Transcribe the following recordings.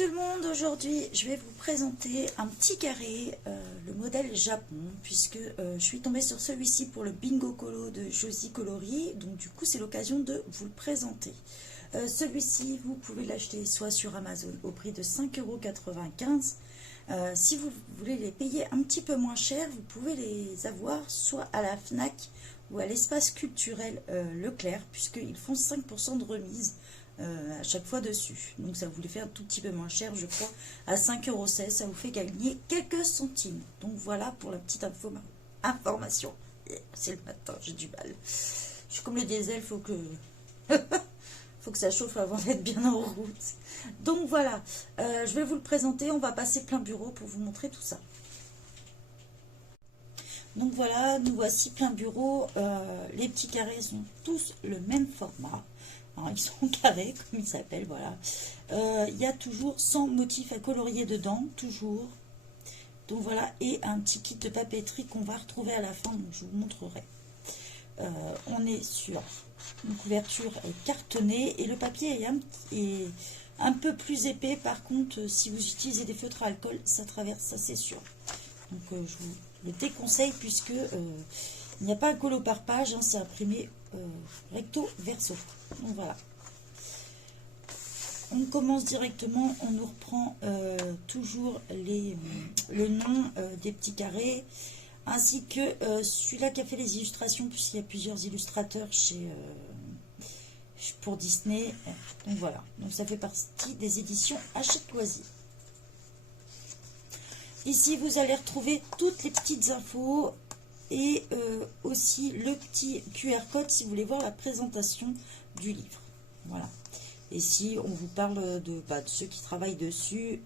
tout le monde, aujourd'hui je vais vous présenter un petit carré, le modèle Japon, puisque je suis tombée sur celui-ci pour le Bingo Colo de Josie Coloris, donc du coup c'est l'occasion de vous le présenter. Celui-ci vous pouvez l'acheter soit sur Amazon au prix de 5,95 €, si vous voulez les payer un petit peu moins cher, vous pouvez les avoir soit à la FNAC ou à l'espace culturel Leclerc, puisqu'ils font 5% de remise à chaque fois dessus. Donc ça vous les fait un tout petit peu moins cher, je crois, à 5,16 €, ça vous fait gagner quelques centimes. Donc voilà pour la petite information. C'est le matin, j'ai du mal. Je suis comme le diesel, faut que faut que ça chauffe avant d'être bien en route. Donc voilà, je vais vous le présenter, on va passer plein bureau pour vous montrer tout ça. Donc voilà, nous voici plein bureau. Les petits carrés sont tous le même format. Alors, ils sont carrés, comme ils s'appellent, voilà. Il y a toujours 100 motifs à colorier dedans, toujours. Donc voilà, et un petit kit de papeterie qu'on va retrouver à la fin, donc je vous montrerai. On est sur une couverture cartonnée et le papier est un peu plus épais. Par contre, si vous utilisez des feutres à alcool, ça traverse, ça c'est sûr. Donc je vous le déconseille puisque il n'y a pas un colo par page, hein, c'est imprimé recto verso. Donc voilà. On commence directement, on nous reprend toujours le nom des petits carrés, ainsi que celui-là qui a fait les illustrations, puisqu'il y a plusieurs illustrateurs pour Disney. Donc voilà, donc ça fait partie des éditions Hachette Loisirs. Ici, vous allez retrouver toutes les petites infos et aussi le petit QR code si vous voulez voir la présentation du livre. Voilà. Et si on vous parle de ceux qui travaillent dessus,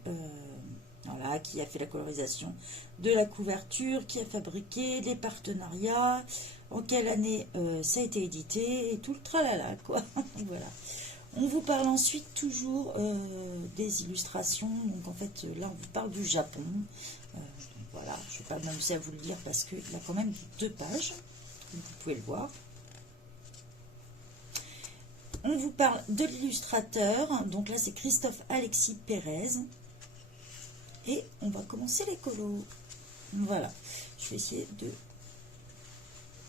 voilà, qui a fait la colorisation de la couverture, qui a fabriqué les partenariats, en quelle année ça a été édité, et tout le tralala, quoi. Voilà. On vous parle ensuite toujours des illustrations. Donc en fait, là, on vous parle du Japon. Voilà, je ne vais pas m'amuser à vous le lire parce qu'il y a quand même 2 pages, comme vous pouvez le voir. On vous parle de l'illustrateur. Donc là, c'est Christophe Alexis Pérez. Et on va commencer les colos. Voilà, je vais essayer de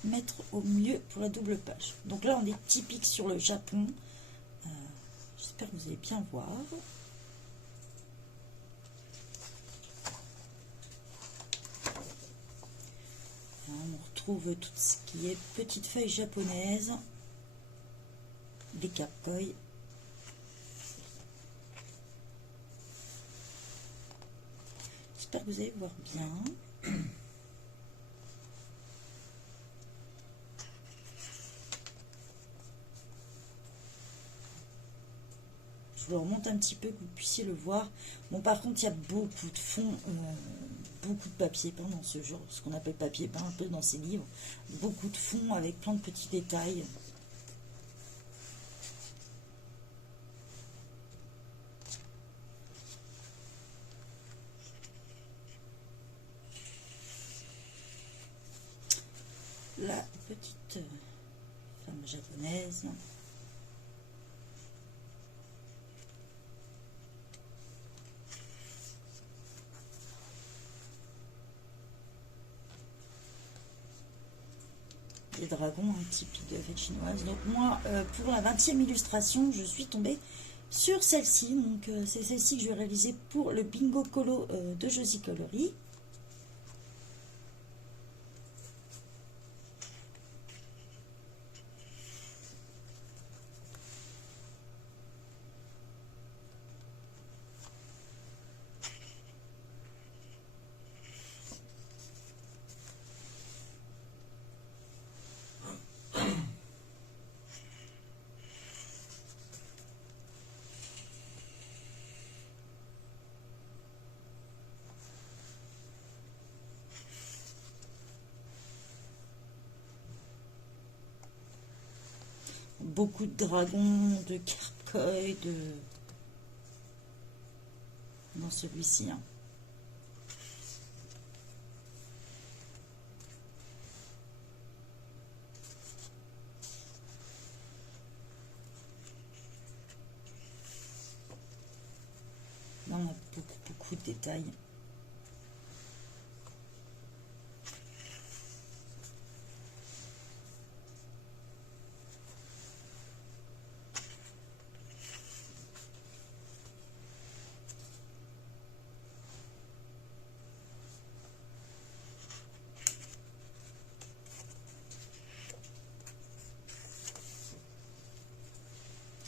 mettre au mieux pour la double page. Donc là, on est typique sur le Japon. J'espère que vous allez bien voir. On retrouve tout ce qui est petites feuilles japonaises, des carkoi. J'espère que vous allez voir bien. Je vous le remonte un petit peu que vous puissiez le voir. Bon, par contre, il y a beaucoup de fond, beaucoup de papier peint dans ce genre, ce qu'on appelle papier peint un peu dans ces livres. Beaucoup de fond avec plein de petits détails. La petite femme japonaise. Les dragons, un typique de la fête chinoise. Donc moi, pour la 20e illustration, je suis tombée sur celle-ci. Donc c'est celle-ci que je vais réaliser pour le Bingo Colo de Josie Coloris. Beaucoup de dragons, de carkoi, dans celui-ci. Hein. beaucoup de détails.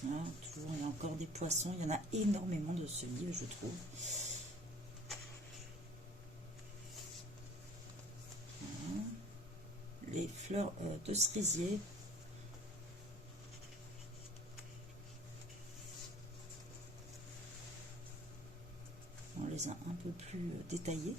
Voilà, toujours, il y a encore des poissons. Il y en a énormément de ce livre, je trouve. Voilà. Les fleurs de cerisier. On les a un peu plus détaillées.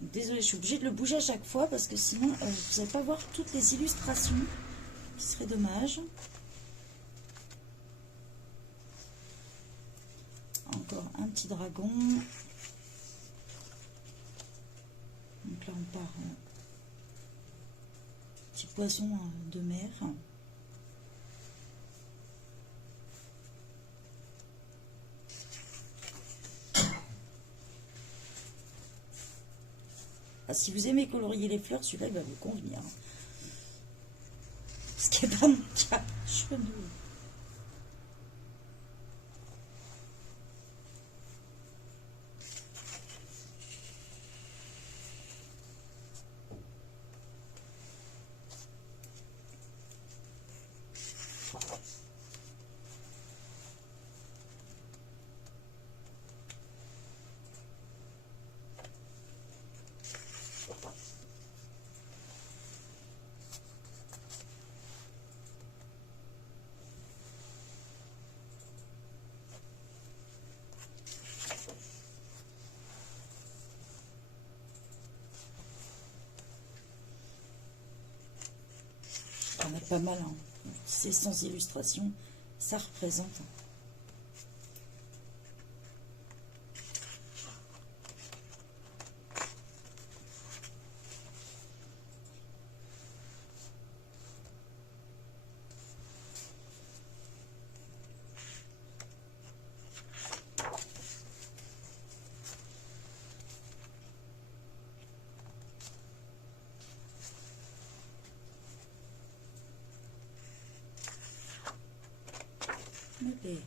Désolée, je suis obligée de le bouger à chaque fois parce que sinon vous n'allez pas voir toutes les illustrations, ce qui serait dommage. Encore un petit dragon. Donc là on part petit poisson de mer. Ah, si vous aimez colorier les fleurs, celui-là il va vous convenir. Ce qui n'est pas mon cas. Je ne... On a pas mal, hein. C'est sans illustration, ça représente. Okay.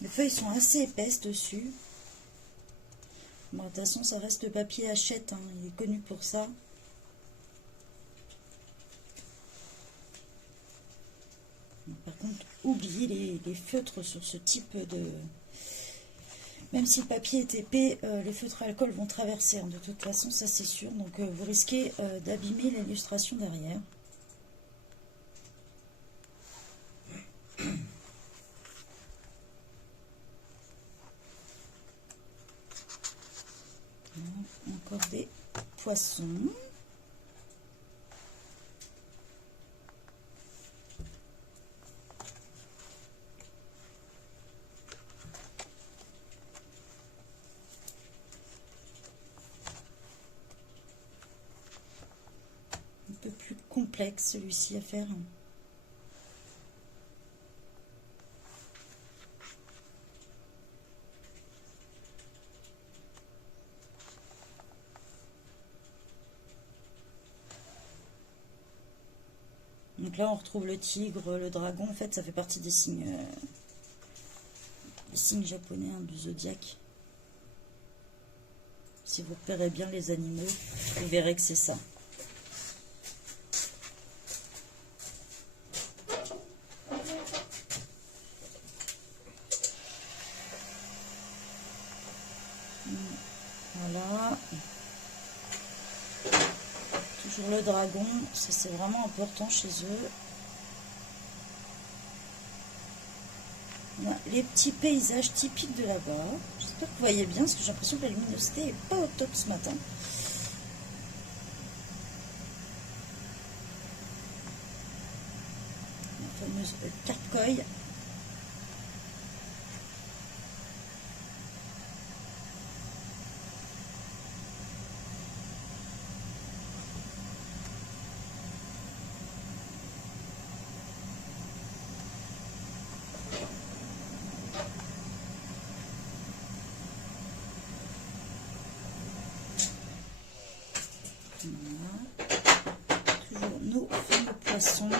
Les feuilles sont assez épaisses dessus. Bon, de toute façon, ça reste le papier Hachette, hein, il est connu pour ça. Par contre, oubliez les feutres sur ce type de... Même si le papier est épais, les feutres à alcool vont traverser, hein, de toute façon, ça c'est sûr. Donc vous risquez d'abîmer l'illustration derrière. Encore des poissons. Un peu plus complexe celui-ci à faire. Donc là, on retrouve le tigre, le dragon. En fait, ça fait partie des signes japonais, hein, du zodiaque. Si vous repérez bien les animaux, vous verrez que c'est ça. Toujours le dragon, ça c'est vraiment important chez eux. On a les petits paysages typiques de là-bas. J'espère que vous voyez bien, parce que j'ai l'impression que la luminosité n'est pas au top ce matin. La fameuse carpe-coille. Toujours nos fameux poissons.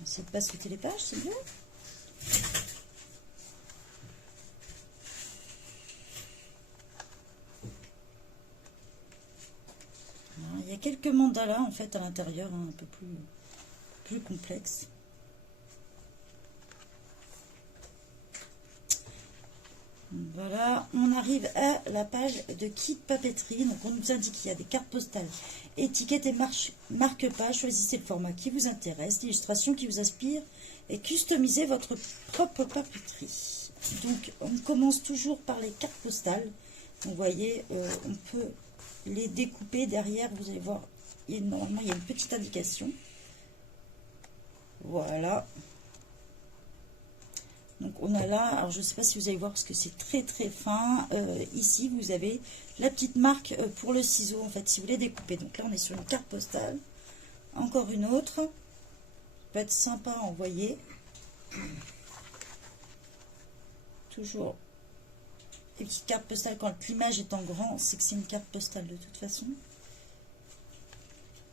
On essaie de pas sauter les pages, c'est bien. Il y a quelques mandalas en fait à l'intérieur, hein, un peu plus complexes. Voilà, on arrive à la page de kit papeterie. Donc on nous indique qu'il y a des cartes postales, étiquettes et marque-pages. Choisissez le format qui vous intéresse, l'illustration qui vous inspire et customisez votre propre papeterie. Donc on commence toujours par les cartes postales. Vous voyez, on peut les découper derrière. Vous allez voir, normalement il y a une petite indication. Voilà. Donc on a là, alors je ne sais pas si vous allez voir parce que c'est très très fin. Ici vous avez la petite marque pour le ciseau en fait si vous voulez découper. Donc là on est sur une carte postale. Encore une autre. Ça peut être sympa à envoyer. Toujours les petites cartes postales quand l'image est en grand, c'est que c'est une carte postale de toute façon.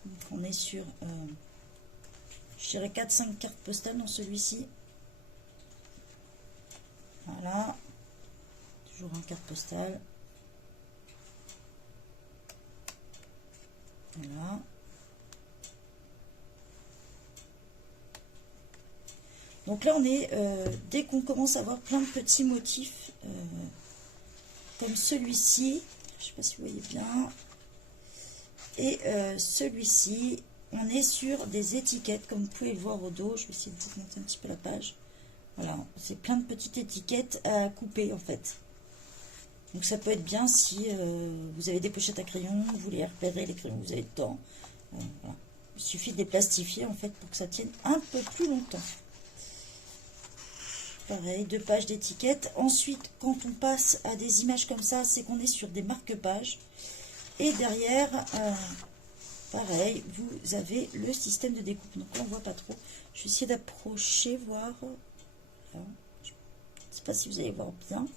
Donc on est sur, je dirais 4-5 cartes postales dans celui-ci. Voilà, toujours en carte postale. Voilà. Donc là, on est, dès qu'on commence à avoir plein de petits motifs, comme celui-ci, je ne sais pas si vous voyez bien, et celui-ci, on est sur des étiquettes, comme vous pouvez le voir au dos. Je vais essayer de vous monter un petit peu la page. Voilà, c'est plein de petites étiquettes à couper en fait. Donc ça peut être bien si vous avez des pochettes à crayons, vous voulez repérer les crayons que vous avez dedans. Voilà. Il suffit de les plastifier en fait pour que ça tienne un peu plus longtemps. Pareil, 2 pages d'étiquettes. Ensuite, quand on passe à des images comme ça, c'est qu'on est sur des marque-pages. Et derrière, pareil, vous avez le système de découpe. Donc là, on ne voit pas trop. Je vais essayer d'approcher, voir. Je ne sais pas si vous allez voir bien.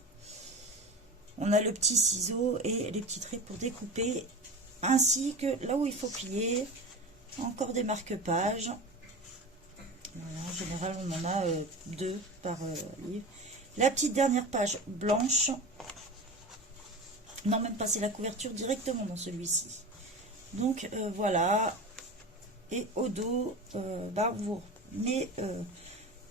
On a le petit ciseau et les petits traits pour découper, ainsi que là où il faut plier, encore des marque-pages. Voilà, en général, on en a 2 par livre. La petite dernière page blanche. Non, même pas, c'est la couverture directement dans celui-ci. Donc voilà. Et au dos, vous mettez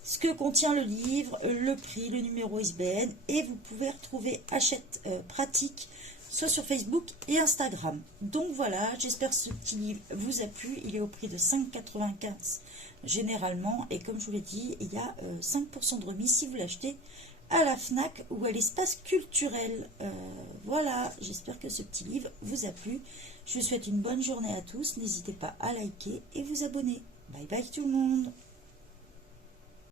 ce que contient le livre, le prix, le numéro ISBN, et vous pouvez retrouver Hachette Pratique soit sur Facebook et Instagram. Donc voilà, j'espère que ce petit livre vous a plu. Il est au prix de 5,95 généralement, et comme je vous l'ai dit, il y a 5% de remise si vous l'achetez à la FNAC ou à l'espace culturel. Voilà, j'espère que ce petit livre vous a plu. Je vous souhaite une bonne journée à tous. N'hésitez pas à liker et vous abonner. Bye bye tout le monde.